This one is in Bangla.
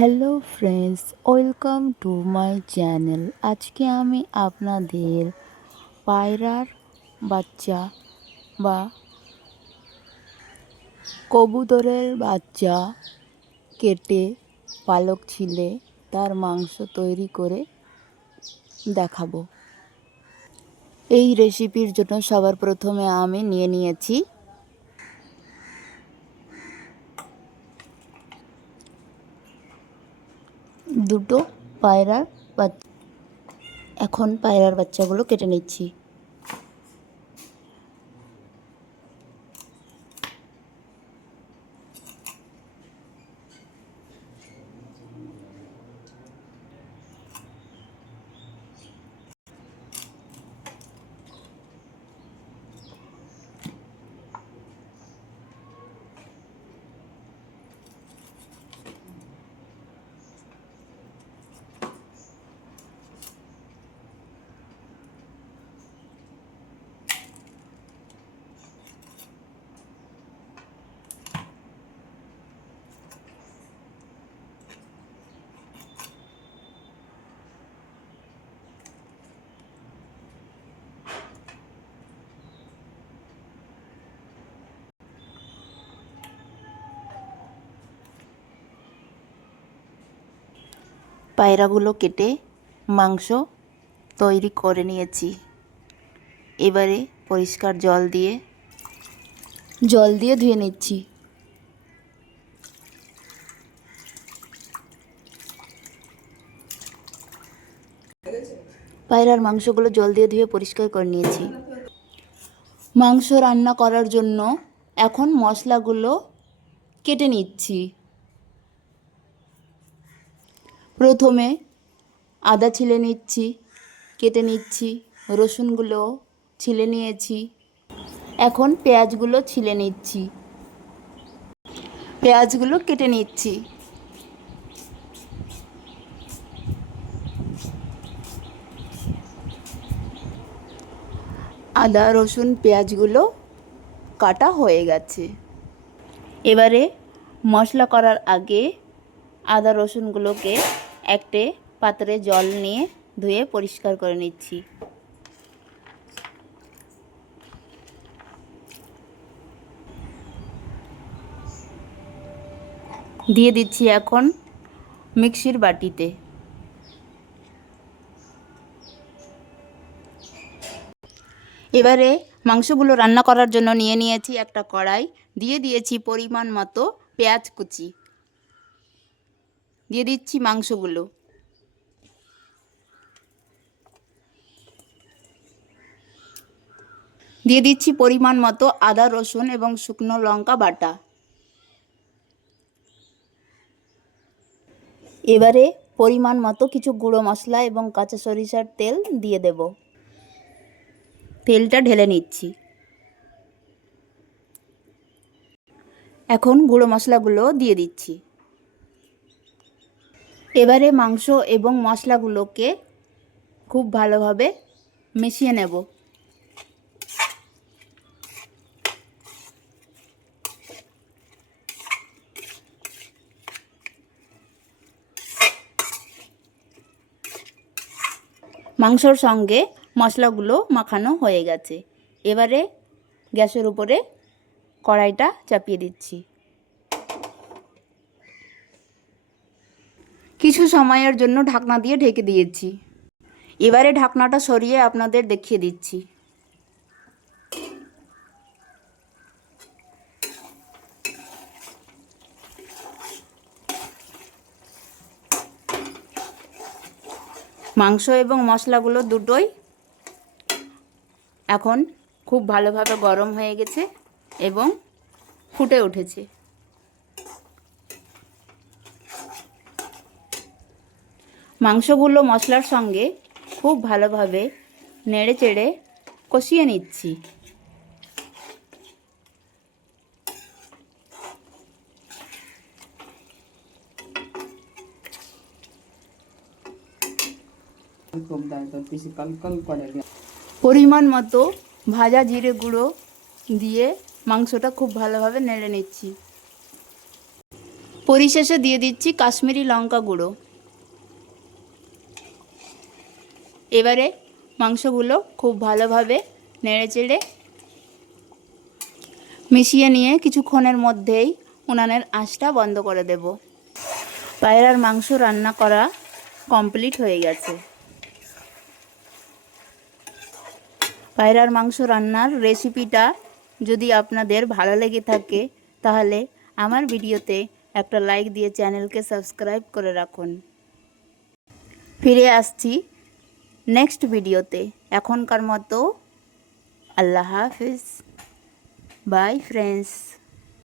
Hello friends, welcome to my channel. আজকে আমি আপনাদের পায়রার বাচ্চা বা কবুতরের বাচ্চা কেটে পালক ছিলে তার মাংস তৈরি করে দেখাবো। এই রেসিপির জন্য সবার প্রথমে আমি নিয়ে নিয়েছি দুটো পায়রার বাচ্চা। এখন পায়রার বাচ্চাগুলো কেটে নিচ্ছি। পায়রাগুলো কেটে মাংস তৈরি করে নিয়েছি। এবারে পরিষ্কার জল দিয়ে ধুয়ে নিচ্ছি। পায়রার মাংসগুলো জল দিয়ে ধুয়ে পরিষ্কার করে নিয়েছি। মাংস রান্না করার জন্য এখন মশলাগুলো কেটে নিচ্ছি। প্রথমে আদা ছিলে নিচ্ছি, কেটে নিচ্ছি। রসুনগুলো ছিলে নিয়েছি। এখন পেঁয়াজগুলো ছিলে নিচ্ছি। পেঁয়াজগুলো কেটে নিচ্ছি। আদা রসুন পেঁয়াজগুলো কাটা হয়ে গেছে। এবারে মশলা করার আগে আদা রসুনগুলোকে একটা পাত্রে জল নিয়ে ধুয়ে পরিষ্কার করে নিচ্ছি। দিয়ে দিচ্ছি এখন মিক্সির বাটিতে। এবারে মাংসগুলো রান্না করার জন্য নিয়ে নিয়েছি একটা কড়াই। দিয়ে দিয়েছি পরিমাণ মতো পেঁয়াজ কুচি। দিয়ে দিচ্ছি মাংসগুলো। দিয়ে দিচ্ছি পরিমাণ মতো আদা রসুন এবং শুকনো লঙ্কা বাটা। এবারে পরিমাণ মতো কিছু গুঁড়ো মশলা এবং কাঁচা সরিষার তেল দিয়ে দেব। তেলটা ঢেলে নিচ্ছি। এখন গুঁড়ো মশলাগুলো দিয়ে দিচ্ছি। এবারে মাংস এবং মশলাগুলোকে খুব ভালোভাবে মিশিয়ে নেব। মাংসর সঙ্গে মশলাগুলো মাখানো হয়ে গেছে। এবারে গ্যাসের উপরে কড়াইটা চাপিয়ে দিচ্ছি। কিছু সময়ের জন্য ঢাকনা দিয়ে ঢেকে দিয়েছি। এবারে ঢাকনাটা সরিয়ে আপনাদের দেখিয়ে দিচ্ছি। মাংস এবং মশলাগুলো দুটোই এখন খুব ভালোভাবে গরম হয়ে গেছে এবং ফুটে উঠেছে। মাংসগুলো মশলার সঙ্গে খুব ভালোভাবে নেড়ে চেড়ে কষিয়ে নিচ্ছি। পরিমাণ মতো ভাজা জিরে গুঁড়ো দিয়ে মাংসটা খুব ভালোভাবে নেড়ে নিচ্ছি। পরিশেষে দিয়ে দিচ্ছি কাশ্মীরি লঙ্কা গুঁড়ো। এবারে মাংসগুলো খুব ভালোভাবে নেড়েচেড়ে মিশিয়ে নিয়ে কিছুক্ষণের মধ্যেই উনানের আঁচটা বন্ধ করে দেব। পায়রার মাংস রান্না করা কমপ্লিট হয়ে গেছে। পায়রার মাংস রান্নার রেসিপিটা যদি আপনাদের ভালো লেগে থাকে তাহলে আমার ভিডিওতে একটা লাইক দিয়ে চ্যানেলকে সাবস্ক্রাইব করে রাখুন। ফিরে আসছি নেক্সট ভিডিওতে। এখনকার মতো আল্লাহ হাফিজ। By friends.